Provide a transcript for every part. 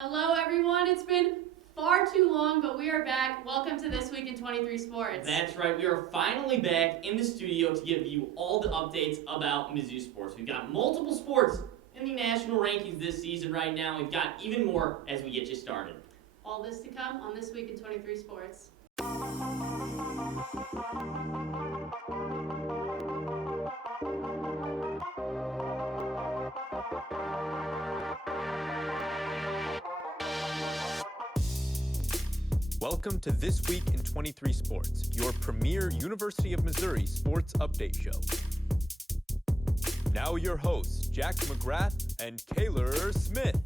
Hello, everyone. It's been far too long, but we are back. Welcome to This Week in 23 Sports. That's right. We are finally back in the studio to give you all the updates about Mizzou sports. We've got multiple sports in the national rankings this season right now. We've got even more as we get you started. All this to come on This Week in 23 Sports. Welcome to This Week in 23 Sports, your premier University of Missouri sports update show. Now your hosts, Jack McGrath and Kaylor Smith.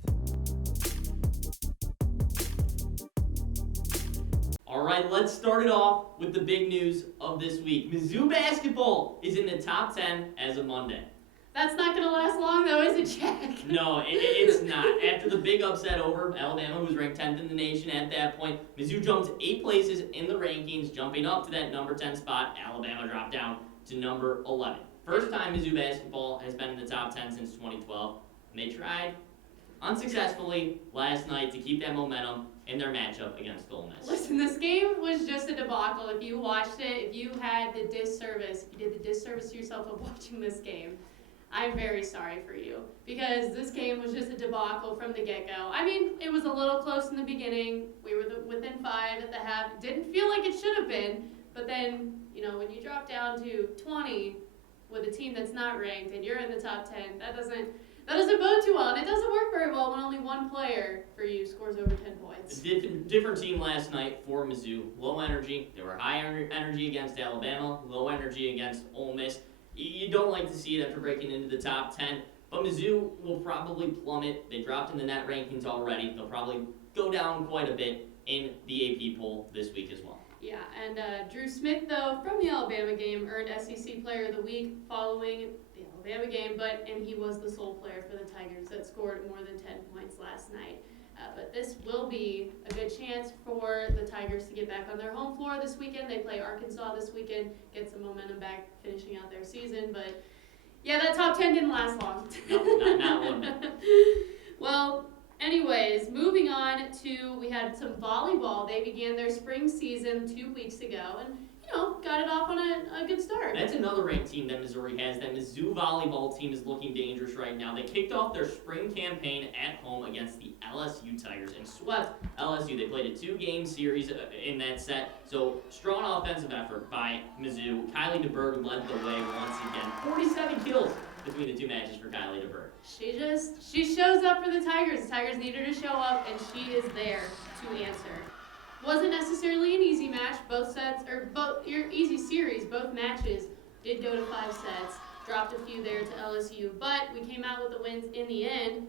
All right, let's start it off with the big news of this week. Mizzou basketball is in the top 10 as of Monday. That's not going to last long, though, is it, Jack? No, it's not. After the big upset over Alabama, who was ranked 10th in the nation at that point, Mizzou jumps 8 places in the rankings, jumping up to that number 10 spot. Alabama dropped down to number 11. First time Mizzou basketball has been in the top 10 since 2012. And they tried unsuccessfully last night to keep that momentum in their matchup against Ole Miss. Listen, this game was just a debacle. If you watched it, if you had the disservice, you did the disservice to yourself of watching this game. I'm very sorry for you because this game was just a debacle from the get-go. I mean, it was a little close in the beginning. We were within 5 at the half. Didn't feel like it should have been, but then, when you drop down to 20 with a team that's not ranked and you're in the top 10, that doesn't bode too well, and it doesn't work very well when only one player for you scores over 10 points. Different team last night for Mizzou. Low energy. They were high energy against Alabama, low energy against Ole Miss. You don't like to see it after breaking into the top 10, but Mizzou will probably plummet. They dropped in the net rankings already. They'll probably go down quite a bit in the AP poll this week as well. Yeah, and Drew Smith, though, from the Alabama game, earned SEC Player of the Week following the Alabama game, and he was the sole player for the Tigers that scored more than 10 points last night. But this will be a good chance for the Tigers to get back on their home floor this weekend. They play Arkansas this weekend, get some momentum back, finishing out their season. But, yeah, that top 10 didn't last long. No, not one bit. Well, anyways, moving on to, we had some volleyball. They began their spring season 2 weeks ago and, got it off on a good start. That's another ranked team that Missouri has. That Mizzou volleyball team is looking dangerous right now. They kicked off their spring campaign at home against the LSU Tigers and swept LSU. They played a 2-game series in that set. So strong offensive effort by Mizzou. Kylie DeBerg led the way once again. 47 kills between the 2 matches for Kylie DeBerg. She shows up for the Tigers. The Tigers need her to show up, and she is there to answer. Wasn't necessarily an easy match. Both easy series, both matches did go to 5 sets. Dropped a few there to LSU, but we came out with the wins in the end.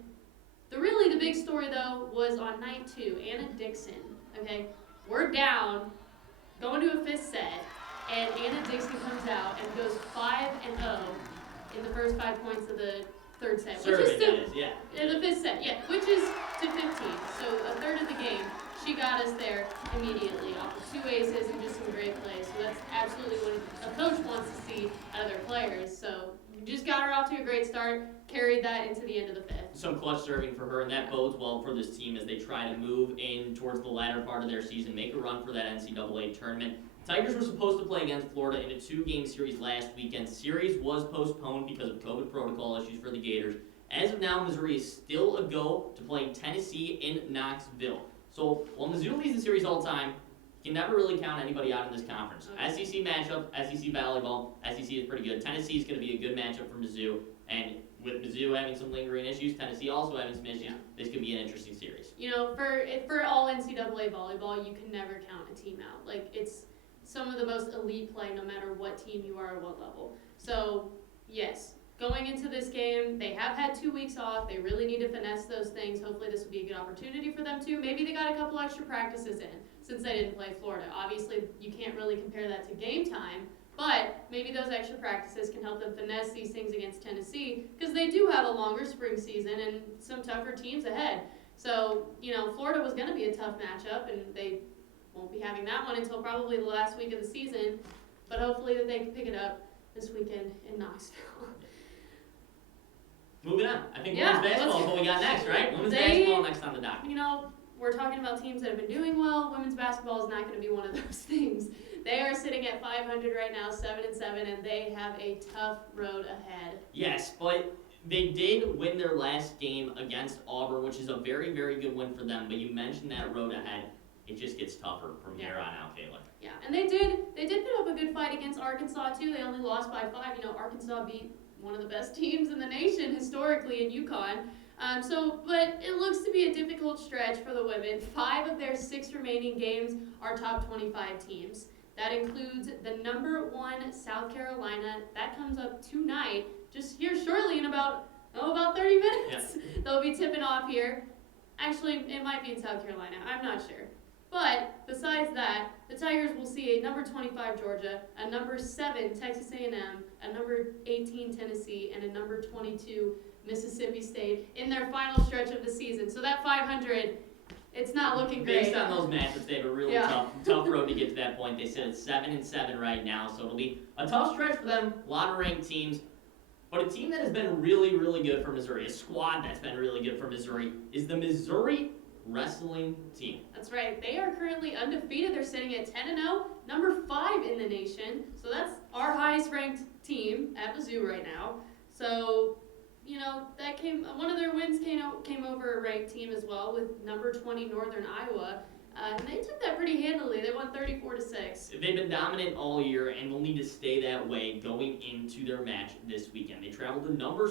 The big story though was on night 2, Anna Dixon. Okay, we're down, going to a 5th set, and Anna Dixon comes out and goes 5-0 in the first 5 points of the 3rd set, In the 5th set, yeah, which is to 15. So a third of the game. She got us there immediately off of 2 aces and just some great plays. So that's absolutely what a coach wants to see out of their players. So you just got her off to a great start, carried that into the end of the 5th. Some clutch serving for her, and that bodes well for this team as they try to move in towards the latter part of their season, make a run for that NCAA tournament. Tigers were supposed to play against Florida in a 2-game series last weekend. Series was postponed because of COVID protocol issues for the Gators. As of now, Missouri is still a go to playing Tennessee in Knoxville. So while Mizzou leads the series all the time, you can never really count anybody out in this conference. Okay. SEC matchup, SEC volleyball, SEC is pretty good. Tennessee is going to be a good matchup for Mizzou, and with Mizzou having some lingering issues, Tennessee also having some issues, this could be an interesting series. For all NCAA volleyball, you can never count a team out. Like, it's some of the most elite play no matter what team you are or what level. So, yes. Going into this game, they have had 2 weeks off. They really need to finesse those things. Hopefully this will be a good opportunity for them too. Maybe they got a couple extra practices in since they didn't play Florida. Obviously, you can't really compare that to game time, but maybe those extra practices can help them finesse these things against Tennessee because they do have a longer spring season and some tougher teams ahead. So, Florida was going to be a tough matchup, and they won't be having that one until probably the last week of the season, but hopefully that they can pick it up this weekend in Knoxville. Moving on. I think Yeah, women's basketball is what we got next, right? Women's basketball next on the docket. You know, we're talking about teams that have been doing well. Women's basketball is not going to be one of those things. They are sitting at 500 right now, 7-7, and they have a tough road ahead. Yes, but they did win their last game against Auburn, which is a very, very good win for them. But you mentioned that road ahead. It just gets tougher from here on out, Taylor. Yeah, and they did put up a good fight against Arkansas too. They only lost by 5. You know, Arkansas beat one of the best teams in the nation historically in UConn. But it looks to be a difficult stretch for the women. 5 of their 6 remaining games are top 25 teams. That includes the number 1 South Carolina. That comes up tonight, just here shortly in about 30 minutes. Yeah. They'll be tipping off here. Actually, it might be in South Carolina. I'm not sure. But besides that, the Tigers will see a number 25 Georgia, a number 7 Texas A&M, a number 18 Tennessee, and a number 22 Mississippi State in their final stretch of the season. So that 500, it's not looking great. Based on those matchups, they have a really tough road to get to that point. They sit at 7-7 right now, so it'll be a tough stretch for them. A lot of ranked teams. But a team that has been really, really good for Missouri, a squad that's been really good for Missouri, is the Missouri wrestling team. That's right. They are currently undefeated. They're sitting at 10-0, number 5 in the nation. So that's our highest ranked team at Mizzou right now. So, you know, one of their wins came over a ranked team as well with number 20 Northern Iowa. And they took that pretty handily. They won 34-6. They've been dominant all year and will need to stay that way going into their match this weekend. They travel to the number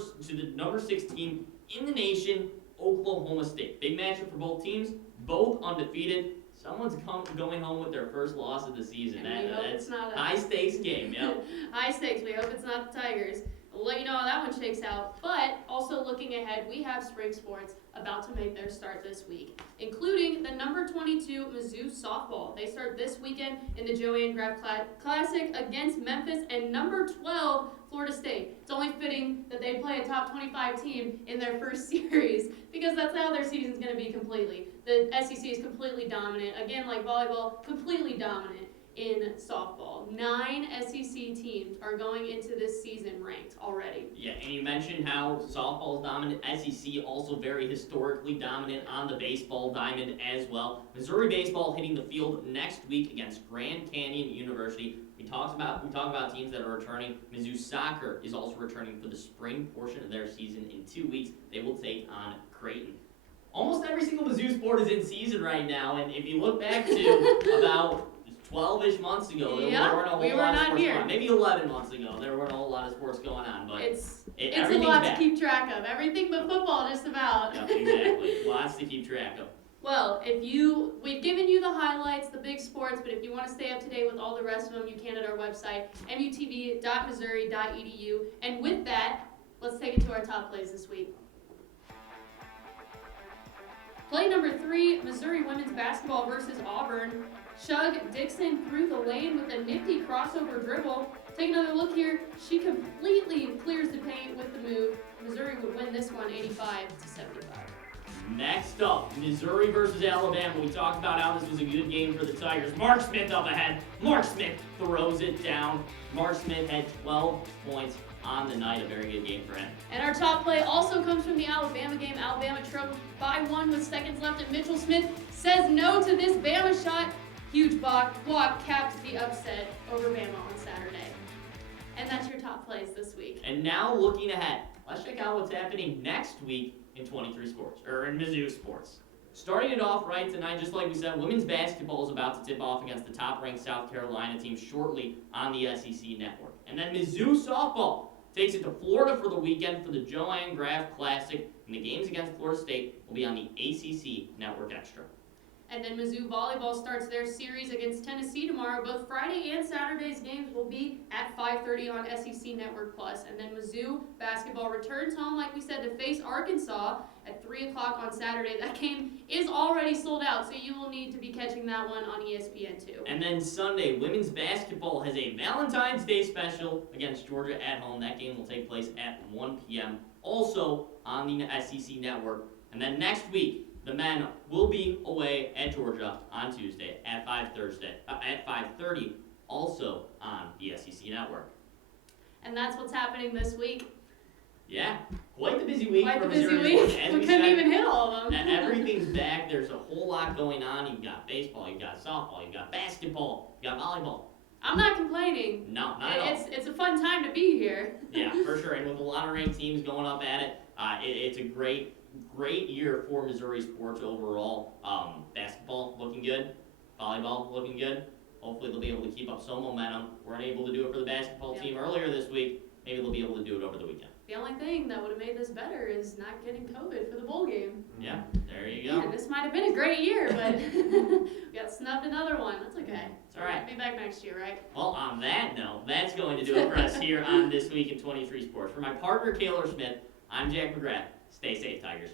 6 team in the nation, Oklahoma State. Big matchup for both teams, both undefeated. Someone's going home with their first loss of the season. That's not a high stakes game. Yep. High stakes. We hope it's not the Tigers. We'll let you know how that one shakes out. But also looking ahead, we have spring sports about to make their start this week, including the number 22 Mizzou softball. They start this weekend in the Joanne Graff Classic against Memphis and number 12 Florida State. It's only fitting that they play a top 25 team in their first series because that's how their season's going to be completely. The SEC is completely dominant. Again, like volleyball, completely dominant in softball. 9 SEC teams are going into this season ranked already. Yeah, and you mentioned how softball is dominant. SEC also very historically dominant on the baseball diamond as well. Missouri baseball hitting the field next week against Grand Canyon University. We talk about teams that are returning. Mizzou soccer is also returning for the spring portion of their season in 2 weeks. They will take on Creighton. Almost every single Mizzou sport is in season right now, and if you look back to about 12-ish months ago, there weren't a whole lot of sports going on. Maybe 11 months ago, there weren't a whole lot of sports going on, but it's a lot back. to keep track of. Everything but football, just about. Yep, exactly. Lots to keep track of. Well, we've given you the highlights, the big sports, but if you want to stay up to date with all the rest of them, you can at our website, mutv.missouri.edu. And with that, let's take it to our top plays this week. Play number 3, Missouri women's basketball versus Auburn. Shug Dixon through the lane with a nifty crossover dribble. Take another look here. She completely clears the paint with the move. Missouri would win this one 85-75. Next up, Missouri versus Alabama. We talked about how this was a good game for the Tigers. Mark Smith up ahead. Mark Smith throws it down. Mark Smith had 12 points on the night. A very good game for him. And our top play also comes from the Alabama game. Alabama trailed by 1 with seconds left, and Mitchell Smith says no to this Bama shot. Huge block caps the upset over Bama on Saturday. And that's your top plays this week. And now looking ahead, let's check out what's happening next week in 23 sports, or in Mizzou sports. Starting it off right tonight, just like we said, women's basketball is about to tip off against the top-ranked South Carolina team shortly on the SEC network. And then Mizzou softball takes it to Florida for the weekend for the Joanne Graff Classic, and the games against Florida State will be on the ACC Network Extra. And then Mizzou volleyball starts their series against Tennessee tomorrow. Both Friday and Saturday's games will be at 5:30 on SEC Network Plus. And then Mizzou basketball returns home, like we said, to face Arkansas at 3 o'clock on Saturday. That game is already sold out, so you will need to be catching that one on ESPN2. And then Sunday, women's basketball has a Valentine's Day special against Georgia at home. That game will take place at 1 p.m. also on the SEC Network. And then next week, the men will be away at Georgia on Tuesday at 5:30, also on the SEC Network. And that's what's happening this week. Yeah, quite the busy week. Quite for the busy Missouri sports. week. As We we couldn't said, even hit all of them. everything's back. There's a whole lot going on. You've got baseball, you've got softball, you've got basketball, you've got volleyball. I'm not complaining. No, not at all. It's a fun time to be here. Yeah, for sure. And with a lot of ranked teams going up at it, it's a great year for Missouri sports overall. Basketball looking good, volleyball looking good. Hopefully they'll be able to keep up some momentum. Weren't able to do it for the basketball team earlier this week. Maybe they'll be able to do it over the weekend. The only thing that would have made this better is not getting COVID for the bowl game. Yeah, there you go. Man, this might have been a great year, but we got snubbed another one. That's okay. It's all right. Be back next year, right? Well, on that note, that's going to do it for us here on This Week in 23 Sports. For my partner, Kaylor Smith, I'm Jack McGrath. Stay safe, Tigers.